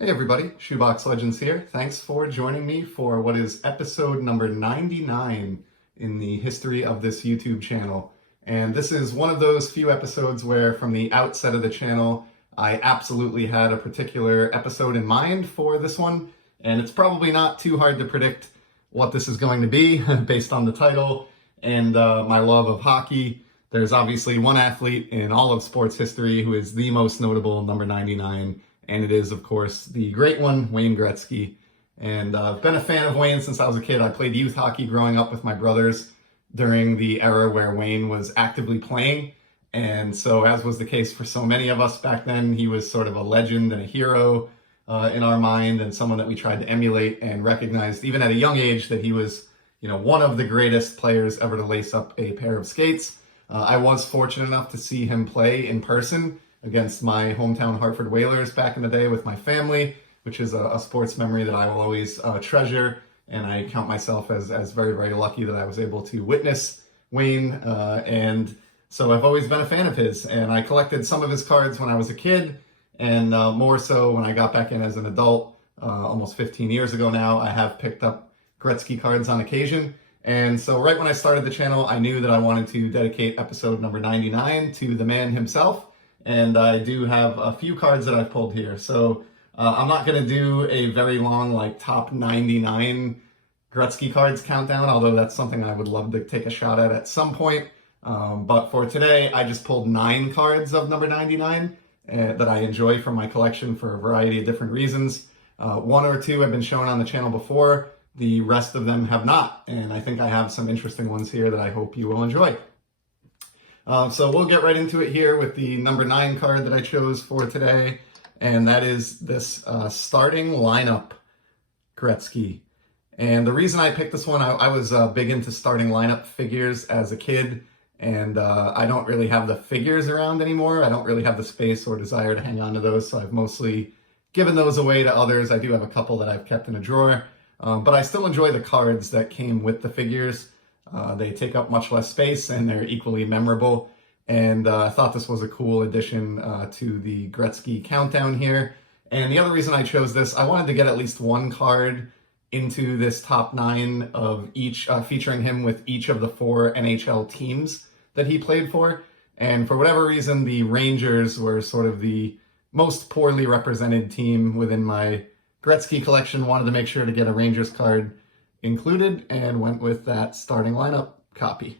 Hey everybody, Shoebox Legends here. Thanks for joining me for what is episode number 99 in the history of this YouTube channel. And this is one of those few episodes where from the outset of the channel, I absolutely had a particular episode in mind for this one. And it's probably not too hard to predict what this is going to be based on the title and my love of hockey. There's obviously one athlete in all of sports history who is the most notable number 99. And it is, of course, the great one, Wayne Gretzky. And I've been a fan of Wayne since I was a kid. I played youth hockey growing up with my brothers during the era where Wayne was actively playing. And so, as was the case for so many of us back then, he was sort of a legend and a hero in our mind, and someone that we tried to emulate and recognized even at a young age that he was, one of the greatest players ever to lace up a pair of skates. I was fortunate enough to see him play in person against my hometown Hartford Whalers back in the day with my family, which is a sports memory that I will always treasure. And I count myself as very, very lucky that I was able to witness Wayne. And so I've always been a fan of his. And I collected some of his cards when I was a kid, and more so when I got back in as an adult, almost 15 years ago now. I have picked up Gretzky cards on occasion. And so right when I started the channel, I knew that I wanted to dedicate episode number 99 to the man himself. And I do have a few cards that I've pulled here. So I'm not going to do a very long, top 99 Gretzky cards countdown, although that's something I would love to take a shot at some point. But for today, I just pulled 9 cards of number 99 that I enjoy from my collection for a variety of different reasons. 1 or 2 have been shown on the channel before. The rest of them have not. And I think I have some interesting ones here that I hope you will enjoy. So we'll get right into it here with the number 9 card that I chose for today, and that is this starting lineup Gretzky. And the reason I picked this one, I was big into starting lineup figures as a kid, and I don't really have the figures around anymore. I don't really have the space or desire to hang on to those, so I've mostly given those away to others. I do have a couple that I've kept in a drawer, but I still enjoy the cards that came with the figures. They take up much less space and they're equally memorable. And I thought this was a cool addition to the Gretzky countdown here. And the other reason I chose this, I wanted to get at least one card into this top 9 of each, featuring him with each of the 4 NHL teams that he played for. And for whatever reason, the Rangers were sort of the most poorly represented team within my Gretzky collection. Wanted to make sure to get a Rangers card included and went with that starting lineup copy.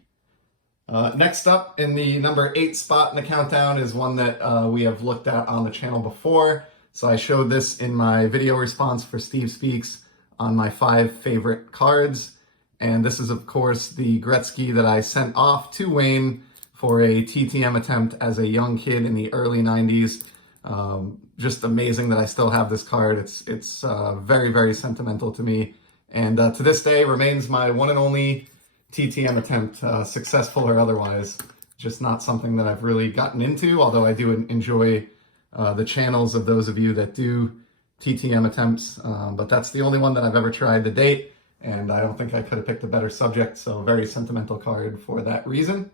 Next up in the number 8 spot in the countdown is one that we have looked at on the channel before. So I showed this in my video response for Steve Speaks on my 5 favorite cards. And this is, of course, the Gretzky that I sent off to Wayne for a TTM attempt as a young kid in the early 90s. Just amazing that I still have this card. It's very, very sentimental to me. And to this day remains my one and only TTM attempt, successful or otherwise. Just not something that I've really gotten into, although I do enjoy the channels of those of you that do TTM attempts. But that's the only one that I've ever tried to date, and I don't think I could have picked a better subject, so very sentimental card for that reason.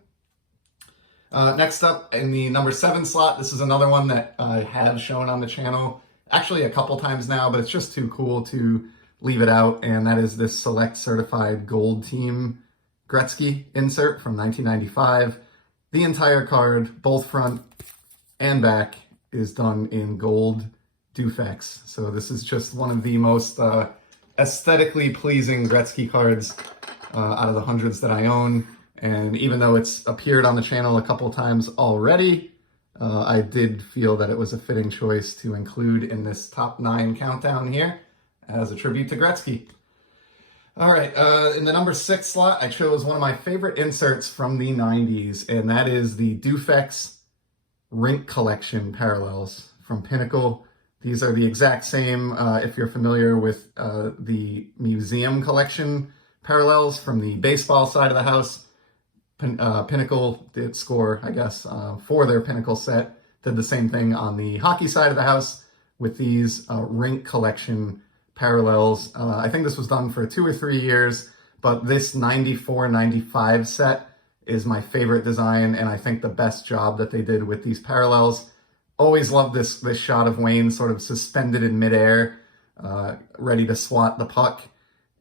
Next up in the number 7 slot, this is another one that I have shown on the channel, actually a couple times now, but it's just too cool to leave it out, and that is this Select Certified Gold Team Gretzky insert from 1995. The entire card, both front and back, is done in gold Dufex. So this is just one of the most aesthetically pleasing Gretzky cards out of the hundreds that I own. And even though it's appeared on the channel a couple times already, I did feel that it was a fitting choice to include in this top 9 countdown here as a tribute to Gretzky. All right, in the number 6 slot, I chose one of my favorite inserts from the 90s, and that is the Dufex Rink Collection parallels from Pinnacle. These are the exact same, if you're familiar with the Museum Collection parallels from the baseball side of the house. Pinnacle did score, I guess, for their Pinnacle set. Did the same thing on the hockey side of the house with these Rink Collection parallels. I think this was done for 2 or 3 years, but this 94-95 set is my favorite design, and I think the best job that they did with these parallels. Always love this shot of Wayne sort of suspended in midair, ready to swat the puck.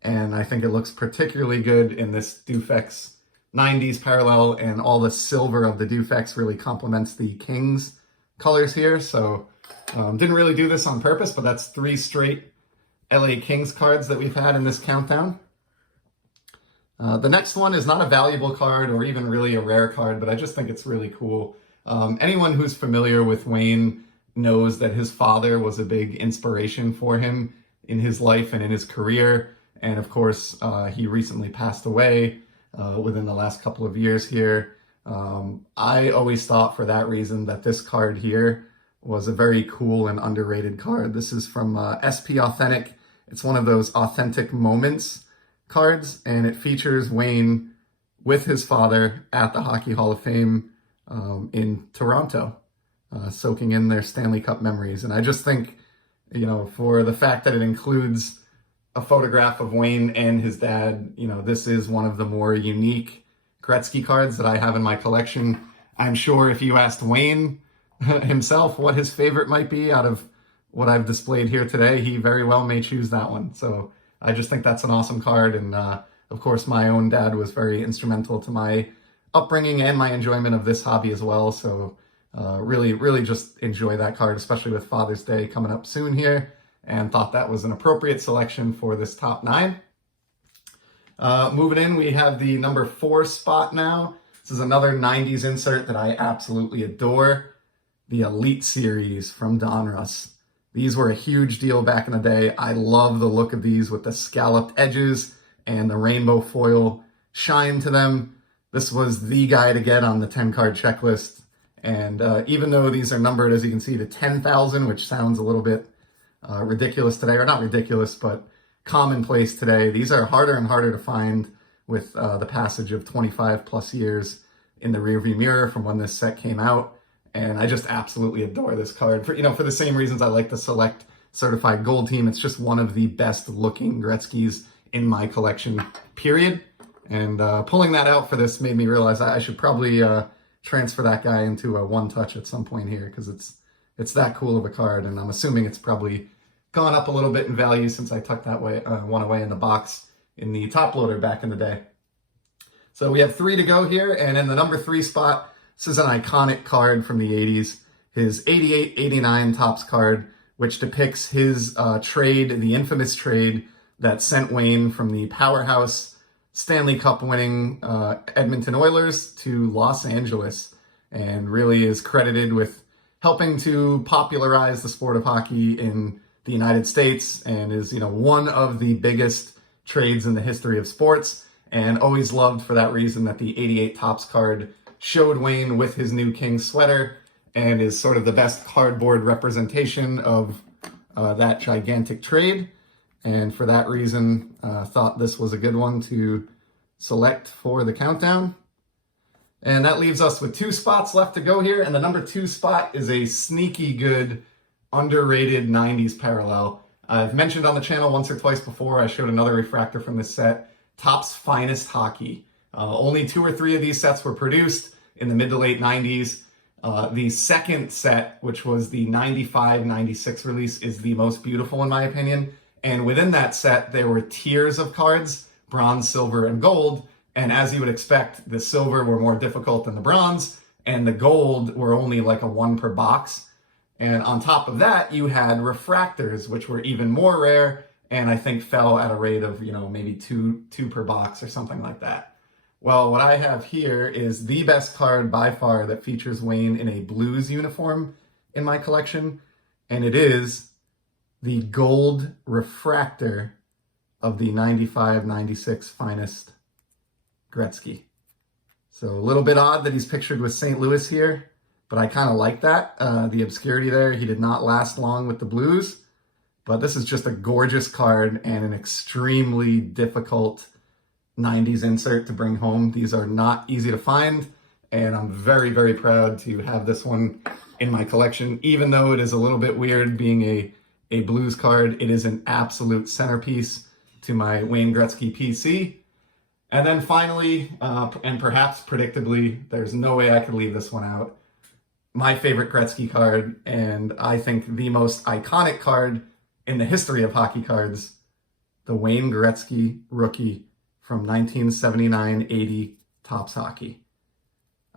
And I think it looks particularly good in this Dufex 90s parallel, and all the silver of the Dufex really complements the Kings colors here. So didn't really do this on purpose, but that's 3 straight LA Kings cards that we've had in this countdown. The next one is not a valuable card or even really a rare card, but I just think it's really cool. Anyone who's familiar with Wayne knows that his father was a big inspiration for him in his life and in his career. And of course, he recently passed away within the last couple of years here. I always thought for that reason that this card here was a very cool and underrated card. This is from SP Authentic. It's one of those authentic moments cards, and it features Wayne with his father at the Hockey Hall of Fame in Toronto, soaking in their Stanley Cup memories. And I just think, you know, for the fact that it includes a photograph of Wayne and his dad, you know, this is one of the more unique Gretzky cards that I have in my collection. I'm sure if you asked Wayne himself what his favorite might be out of what I've displayed here today, he very well may choose that one. So I just think that's an awesome card. And of course, my own dad was very instrumental to my upbringing and my enjoyment of this hobby as well. So really just enjoy that card, especially with Father's Day coming up soon here, and thought that was an appropriate selection for this top 9. Moving in, we have the number 4 spot now. This is another 90s insert that I absolutely adore. The Elite Series from Donruss. These were a huge deal back in the day. I love the look of these with the scalloped edges and the rainbow foil shine to them. This was the guy to get on the 10-card checklist. And even though these are numbered, as you can see, to 10,000, which sounds a little bit ridiculous today, or not ridiculous, but commonplace today, these are harder and harder to find with the passage of 25 plus years in the rearview mirror from when this set came out. And I just absolutely adore this card for, you know, for the same reasons I like the Select Certified Gold Team. It's just one of the best looking Gretzkys in my collection, period. And pulling that out for this made me realize I should probably transfer that guy into a one touch at some point here, because it's that cool of a card. And I'm assuming it's probably gone up a little bit in value since I tucked that one away in the box in the top loader back in the day. So we have 3 to go here, and in the number 3 spot, this is an iconic card from the 80s, his 88-89 Topps card, which depicts his trade, the infamous trade that sent Wayne from the powerhouse Stanley Cup winning Edmonton Oilers to Los Angeles, and really is credited with helping to popularize the sport of hockey in the United States, and is, you know, one of the biggest trades in the history of sports, and always loved for that reason that the 88 Topps card showed Wayne with his new Kings sweater, and is sort of the best cardboard representation of that gigantic trade. And for that reason, thought this was a good one to select for the countdown. And that leaves us with 2 spots left to go here. And the number 2 spot is a sneaky good, underrated 90s parallel. I've mentioned on the channel once or twice before, I showed another refractor from this set, Topps Finest Hockey. Only 2 or 3 of these sets were produced in the mid to late 90s. The second set, which was the 95-96 release, is the most beautiful in my opinion. And within that set, there were tiers of cards, bronze, silver, and gold. And as you would expect, the silver were more difficult than the bronze, and the gold were only like a 1 per box. And on top of that, you had refractors, which were even more rare, and I think fell at a rate of, you know, maybe two per box or something like that. Well, what I have here is the best card by far that features Wayne in a Blues uniform in my collection, and it is the gold refractor of the 95-96 Finest Gretzky. So a little bit odd that he's pictured with St. Louis here, but I kind of like that. The obscurity there, he did not last long with the Blues, but this is just a gorgeous card and an extremely difficult 90s insert to bring home. These are not easy to find, and I'm very, very proud to have this one in my collection. Even though it is a little bit weird being a Blues card, it is an absolute centerpiece to my Wayne Gretzky PC. And then finally, and perhaps predictably, there's no way I could leave this one out, my favorite Gretzky card, and I think the most iconic card in the history of hockey cards, the Wayne Gretzky rookie from 1979-80 Topps Hockey.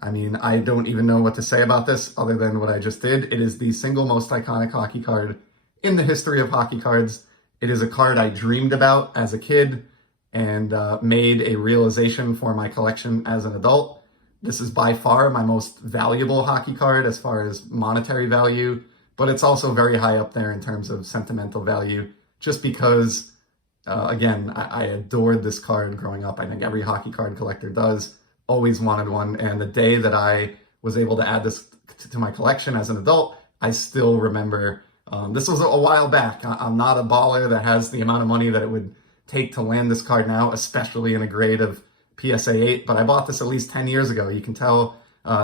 I mean, I don't even know what to say about this other than what I just did. It is the single most iconic hockey card in the history of hockey cards. It is a card I dreamed about as a kid and made a realization for my collection as an adult. This is by far my most valuable hockey card as far as monetary value, but it's also very high up there in terms of sentimental value, just because, again, I adored this card growing up. I think every hockey card collector does. Always wanted one, and the day that I was able to add this to my collection as an adult, I still remember. This was a while back. I'm not a baller that has the amount of money that it would take to land this card now, especially in a grade of PSA 8, but I bought this at least 10 years ago. You can tell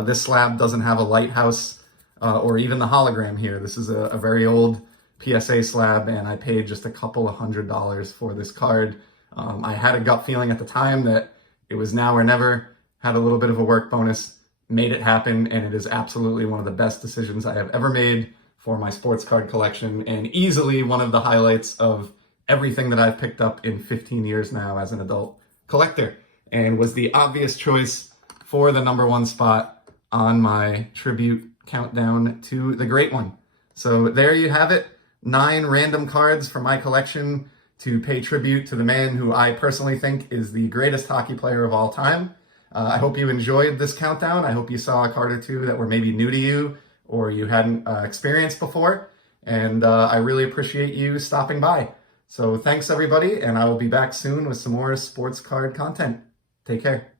this slab doesn't have a lighthouse or even the hologram here. This is a very old PSA slab, and I paid just a couple of $100s for this card. I had a gut feeling at the time that it was now or never. Had a little bit of a work bonus, made it happen, and it is absolutely one of the best decisions I have ever made for my sports card collection, and easily one of the highlights of everything that I've picked up in 15 years now as an adult collector, and was the obvious choice for the #1 spot on my tribute countdown to the great one. So there you have it, 9 random cards from my collection to pay tribute to the man who I personally think is the greatest hockey player of all time. I hope you enjoyed this countdown. I hope you saw a card or two that were maybe new to you or you hadn't experienced before. And I really appreciate you stopping by. So thanks everybody, and I will be back soon with some more sports card content. Take care.